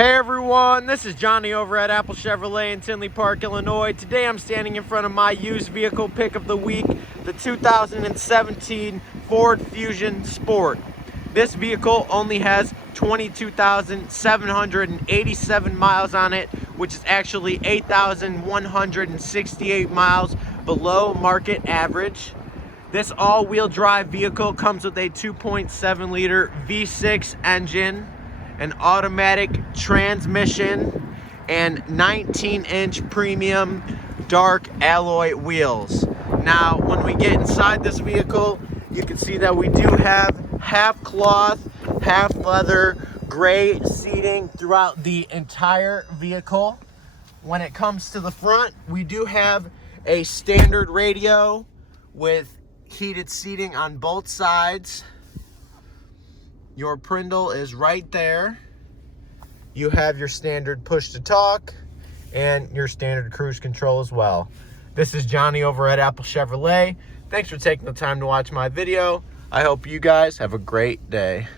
Hey everyone, this is Johnny over at Apple Chevrolet in Tinley Park, Illinois. Today I'm standing in front of my used vehicle pick of the week, the 2017 Ford Fusion Sport. This vehicle only has 22,787 miles on it, which is actually 8,168 miles below market average. This all-wheel drive vehicle comes with a 2.7 liter V6 engine, an automatic transmission, and 19-inch premium dark alloy wheels. Now, when we get inside this vehicle, you can see that we do have half cloth, half leather, gray seating throughout the entire vehicle. When it comes to the front, we do have a standard radio with heated seating on both sides. Your Prindle is right there. You have your standard push to talk and your standard cruise control as well. This is Johnny over at Apple Chevrolet. Thanks for taking the time to watch my video. I hope you guys have a great day.